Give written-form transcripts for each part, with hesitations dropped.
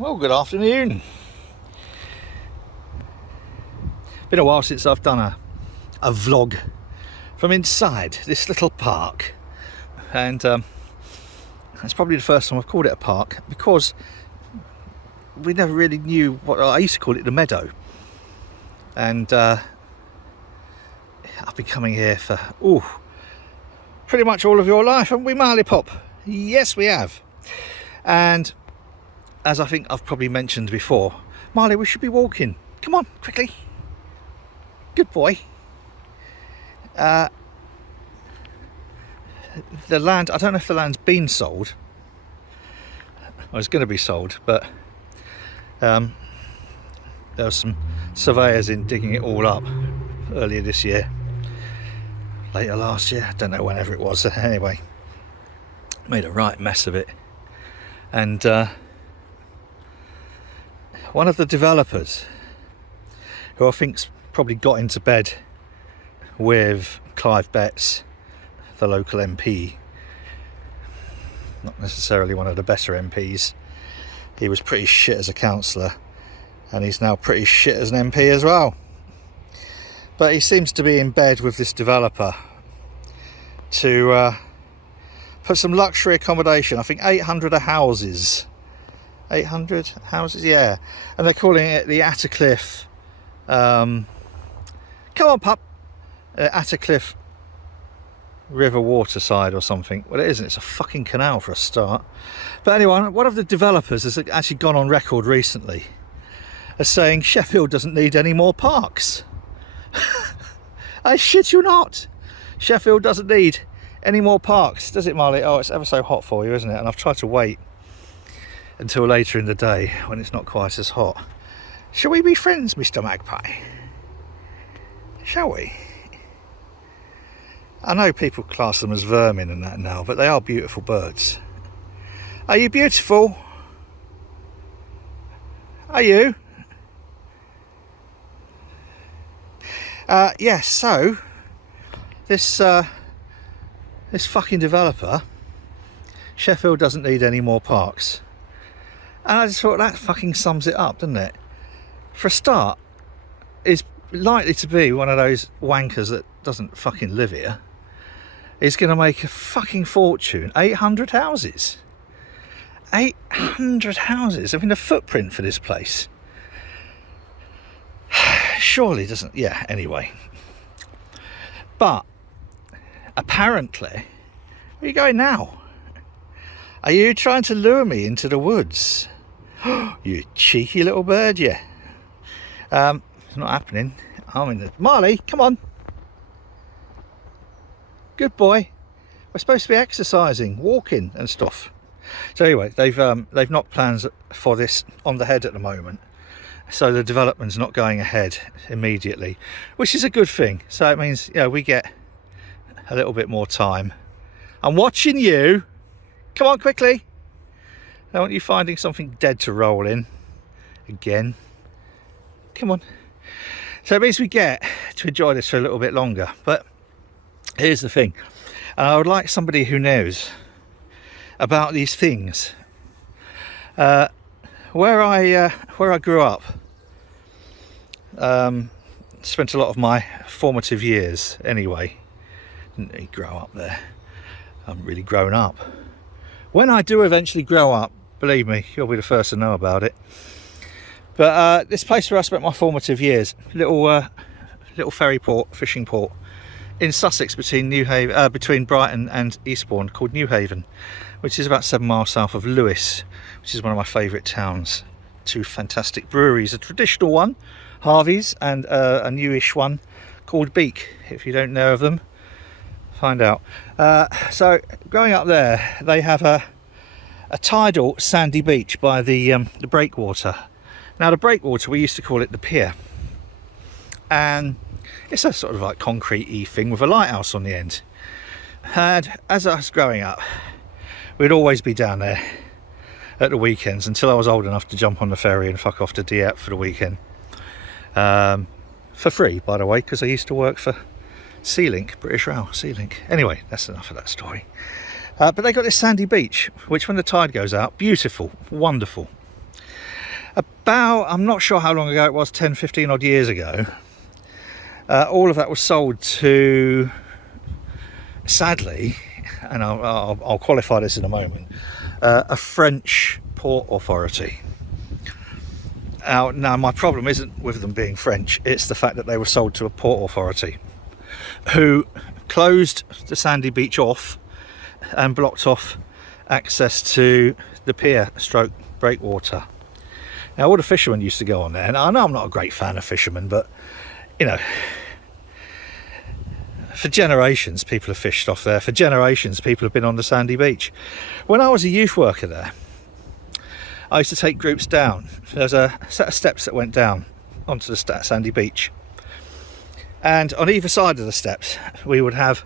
Well, good afternoon. Been a while since I've done a vlog from inside this little park, and that's probably the first time I've called it a park, because we never really knew what I used to call it, the meadow. And I've been coming here for pretty much all of your life, haven't we, Marley Pop? Yes, we have. And as I think I've probably mentioned before, Marley, we should be walking. Come on, quickly. Good boy. The land, I don't know if the land's been sold. Well, it's going to be sold, but there were some surveyors in digging it all up earlier this year, later last year, I don't know, whenever it was. Anyway, made a right mess of it. And one of the developers, who I think's probably got into bed with Clive Betts, the local MP, not necessarily one of the better MPs. He was pretty shit as a councillor, and he's now pretty shit as an MP as well. But he seems to be in bed with this developer to put some luxury accommodation, I think 800 houses. 800 houses, yeah. And they're calling it the Attercliffe. Come on, pup. Attercliffe River Waterside or something. Well, it isn't. It's a fucking canal for a start. But anyway, one of the developers has actually gone on record recently as saying Sheffield doesn't need any more parks. I shit you not. Sheffield doesn't need any more parks, does it, Marley? Oh, it's ever so hot for you, isn't it? And I've tried to wait until later in the day when it's not quite as hot. Shall we be friends, Mr. Magpie? Shall we? I know people class them as vermin and that now, but they are beautiful birds. Are you beautiful? Are you? Yes, so this fucking developer, Sheffield doesn't need any more parks. And I just thought that fucking sums it up, doesn't it? For a start, is likely to be one of those wankers that doesn't fucking live here. He's going to make a fucking fortune. 800 houses. 800 houses. I mean, the footprint for this place surely doesn't. Yeah, anyway. But apparently, where are you going now? Are you trying to lure me into the woods? You cheeky little bird, yeah. It's not happening. I'm in the... Marley, come on. Good boy. We're supposed to be exercising, walking and stuff. So anyway, they've knocked plans for this on the head at the moment. So the development's not going ahead immediately, which is a good thing. So it means, you know, we get a little bit more time. I'm watching you. Come on, quickly. I don't want you finding something dead to roll in again. Come on. So it means we get to enjoy this for a little bit longer. But here's the thing, and I would like somebody who knows about these things. Where I grew up, spent a lot of my formative years anyway. Didn't really grow up there. I haven't really grown up. When I do eventually grow up, believe me, you'll be the first to know about it. But this place where I spent my formative years, little ferry port, fishing port in Sussex between Brighton and Eastbourne, called Newhaven, which is about 7 miles south of Lewes, which is one of my favourite towns. 2 fantastic breweries, a traditional one, Harvey's, and a newish one called Beak. If you don't know of them, find out. So growing up there, they have a tidal sandy beach by the breakwater. Now the breakwater, we used to call it the pier, and it's a sort of like concrete-y thing with a lighthouse on the end. And as I was growing up, we'd always be down there at the weekends until I was old enough to jump on the ferry and fuck off to Dieppe for the weekend. For free, by the way, because I used to work for Sea-Link, British Rail, Sea-Link. Anyway, that's enough of that story. But they got this sandy beach, which when the tide goes out, beautiful, wonderful. I'm not sure how long ago it was, 10, 15 odd years ago, all of that was sold to, sadly, and I'll qualify this in a moment, a French port authority. Now my problem isn't with them being French, it's the fact that they were sold to a port authority who closed the sandy beach off and blocked off access to the pier stroke breakwater. Now all the fishermen used to go on there, and I know I'm not a great fan of fishermen, but you know, for generations people have fished off there, for generations people have been on the sandy beach. When I was a youth worker there, I used to take groups down. There's a set of steps that went down onto the sandy beach, and on either side of the steps we would have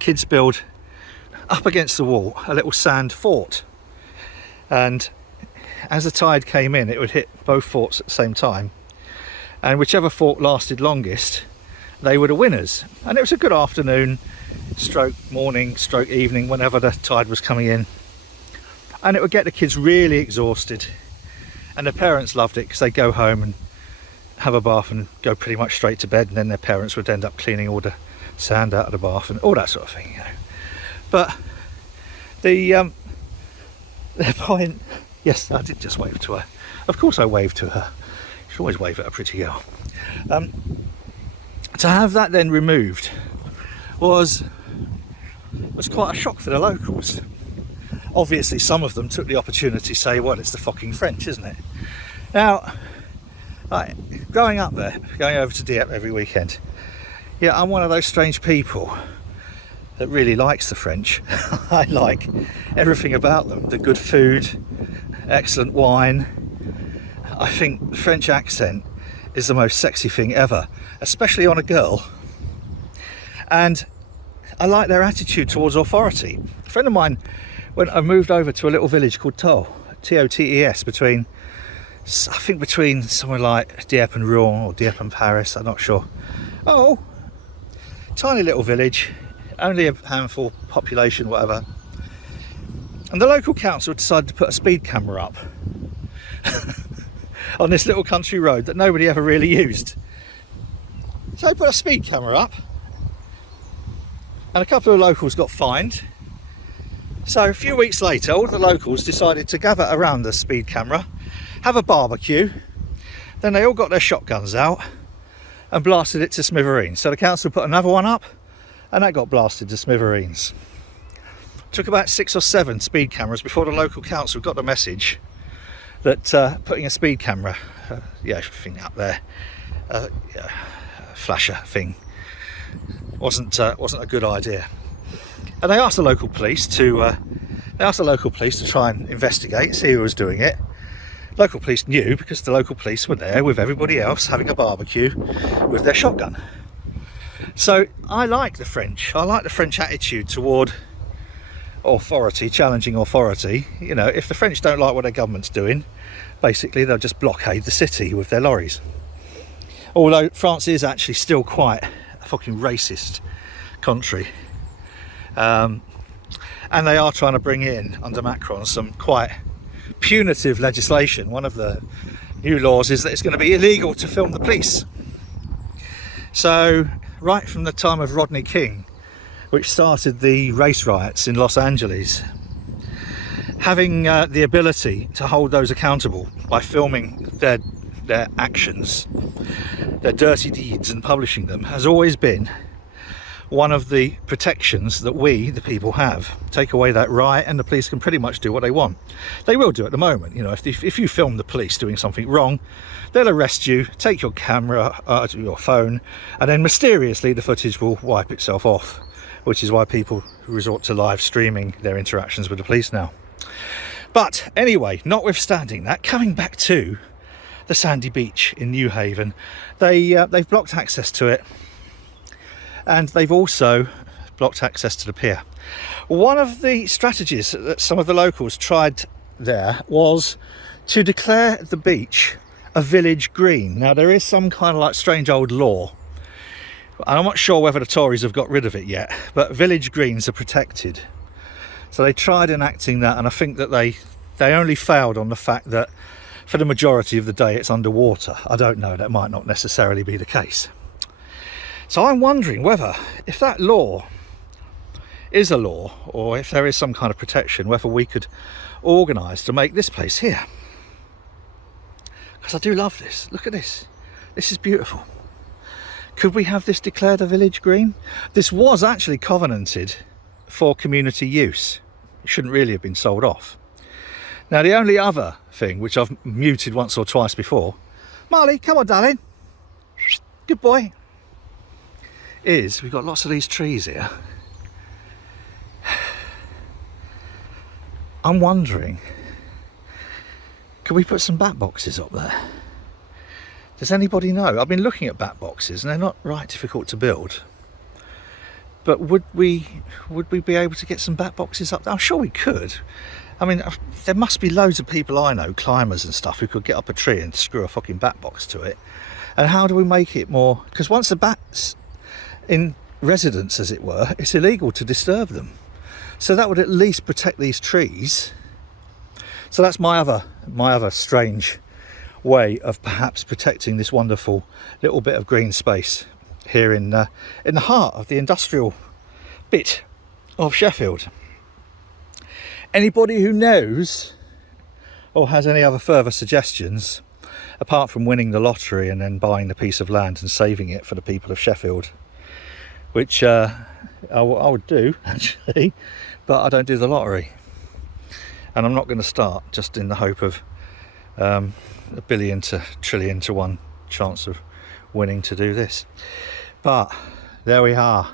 kids build up against the wall a little sand fort, and as the tide came in it would hit both forts at the same time, and whichever fort lasted longest, they were the winners. And it was a good afternoon stroke morning stroke evening whenever the tide was coming in, and it would get the kids really exhausted, and their parents loved it because they'd go home and have a bath and go pretty much straight to bed, and then their parents would end up cleaning all the sand out of the bath and all that sort of thing, you know. But the point, yes, I did just wave to her. Of course I waved to her. You should always wave at a pretty girl. To have that then removed was quite a shock for the locals. Obviously some of them took the opportunity to say, well, it's the fucking French, isn't it? Now, growing up there, going over to Dieppe every weekend, yeah, I'm one of those strange people that really likes the French. I like everything about them, the good food, excellent wine. I think the French accent is the most sexy thing ever, especially on a girl. And I like their attitude towards authority. A friend of mine, when I moved over to a little village called Totes, T-O-T-E-S, between somewhere like Dieppe and Rouen, or Dieppe and Paris, I'm not sure. Oh, tiny little village, only a handful population, whatever. And the local council decided to put a speed camera up on this little country road that nobody ever really used. So they put a speed camera up, and a couple of locals got fined. So a few weeks later, all the locals decided to gather around the speed camera, have a barbecue, then they all got their shotguns out and blasted it to smithereens. So the council put another one up, and that got blasted to smithereens. Took about 6 or 7 speed cameras before the local council got the message that putting a speed camera, thing up there, flasher thing, wasn't a good idea. And they asked the local police to try and investigate, see who was doing it. Local police knew because the local police were there with everybody else having a barbecue with their shotgun. So I like the French. I like the French attitude toward authority, challenging authority. You know, if the French don't like what their government's doing, basically they'll just blockade the city with their lorries. Although France is actually still quite a fucking racist country. And they are trying to bring in, under Macron, some quite punitive legislation. One of the new laws is that it's going to be illegal to film the police. So right from the time of Rodney King, which started the race riots in Los Angeles, having the ability to hold those accountable by filming their actions, their dirty deeds, and publishing them has always been one of the protections that we, the people, have. Take away that right and the police can pretty much do what they want. They will do at the moment. You know, if you film the police doing something wrong, they'll arrest you, take your camera, your phone, and then mysteriously the footage will wipe itself off, which is why people resort to live streaming their interactions with the police now. But anyway, notwithstanding that, coming back to the sandy beach in New Haven, they've blocked access to it, and they've also blocked access to the pier. One of the strategies that some of the locals tried there was to declare the beach a village green. Now there is some kind of like strange old law, and I'm not sure whether the Tories have got rid of it yet, but village greens are protected. So they tried enacting that, and I think that they only failed on the fact that for the majority of the day it's underwater. I don't know, that might not necessarily be the case. So I'm wondering whether, if that law is a law, or if there is some kind of protection, whether we could organise to make this place here. Because I do love this. Look at this. This is beautiful. Could we have this declared a village green? This was actually covenanted for community use. It shouldn't really have been sold off. Now, the only other thing, which I've muted once or twice before, Marley, come on, darling. Good boy. Is we've got lots of these trees here. I'm wondering, can we put some bat boxes up there? Does anybody know? I've been looking at bat boxes and they're not right difficult to build. But would we be able to get some bat boxes up there? I'm sure we could. I mean, there must be loads of people I know, climbers and stuff, who could get up a tree and screw a fucking bat box to it. And how do we make it more? Because once the bat's in residence, as it were, it's illegal to disturb them. So that would at least protect these trees. So that's my other strange way of perhaps protecting this wonderful little bit of green space here in the heart of the industrial bit of Sheffield. Anybody who knows or has any other further suggestions, apart from winning the lottery and then buying the piece of land and saving it for the people of Sheffield, which I would do actually, but I don't do the lottery, and I'm not going to start just in the hope of a billion to trillion to one chance of winning to do this. But there we are,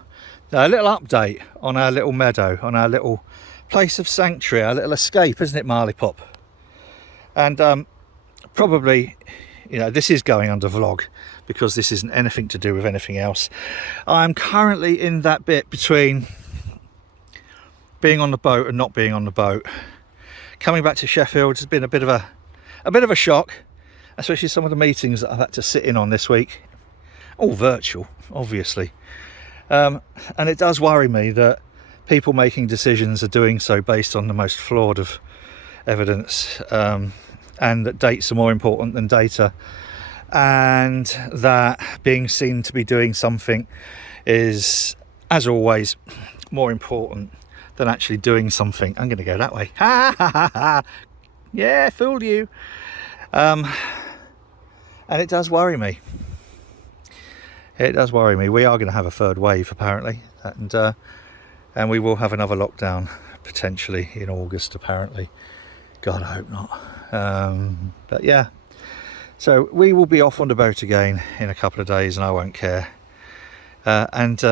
a little update on our little meadow, on our little place of sanctuary, our little escape, isn't it, Marley Pop? And probably, you know, this is going under vlog because this isn't anything to do with anything else. I'm currently in that bit between being on the boat and not being on the boat. Coming back to Sheffield has been a bit of a shock, especially some of the meetings that I've had to sit in on this week, all virtual, obviously. And it does worry me that people making decisions are doing so based on the most flawed of evidence, and that dates are more important than data, and that being seen to be doing something is, as always, more important than actually doing something. I'm going to go that way. Ha ha ha ha. Yeah, fooled you. And it does worry me. It does worry me. We are going to have a third wave apparently, and we will have another lockdown potentially in August apparently. God, I hope not. But yeah, so we will be off on the boat again in a couple of days, and I won't care. And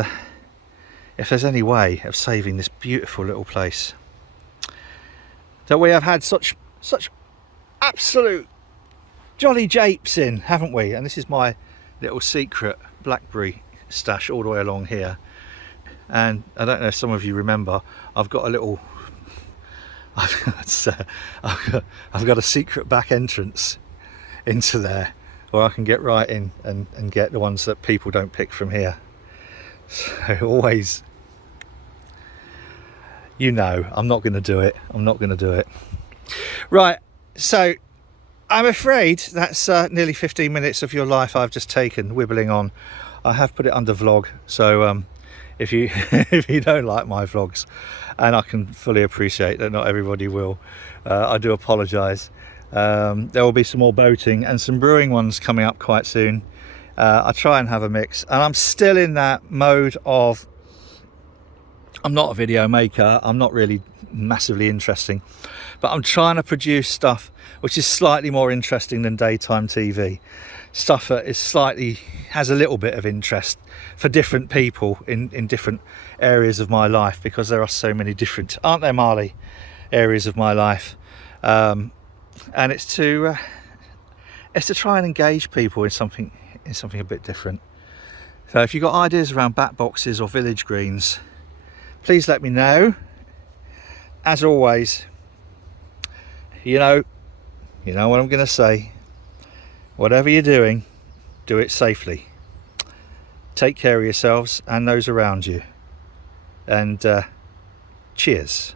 if there's any way of saving this beautiful little place that we have had such absolute jolly japes in, haven't we? And this is my little secret blackberry stash all the way along here. And I don't know if some of you remember, I've got a little I've got a secret back entrance into there where I can get right in and get the ones that people don't pick from here. So always, you know, I'm not going to do it. I'm not going to do it. Right, so I'm afraid that's nearly 15 minutes of your life I've just taken wibbling on. I have put it under vlog, so if you if you don't like my vlogs, and I can fully appreciate that not everybody will, I do apologise. There will be some more boating and some brewing ones coming up quite soon. I try and have a mix, and I'm still in that mode of, I'm not a video maker, I'm not really massively interesting, but I'm trying to produce stuff which is slightly more interesting than daytime TV, stuff that is slightly, has a little bit of interest for different people in different areas of my life, because there are so many different, aren't there, Marley, areas of my life, and it's to try and engage people in something a bit different. So if you've got ideas around bat boxes or village greens, please let me know. As always, you know what I'm going to say. Whatever you're doing, do it safely. Take care of yourselves and those around you. And cheers.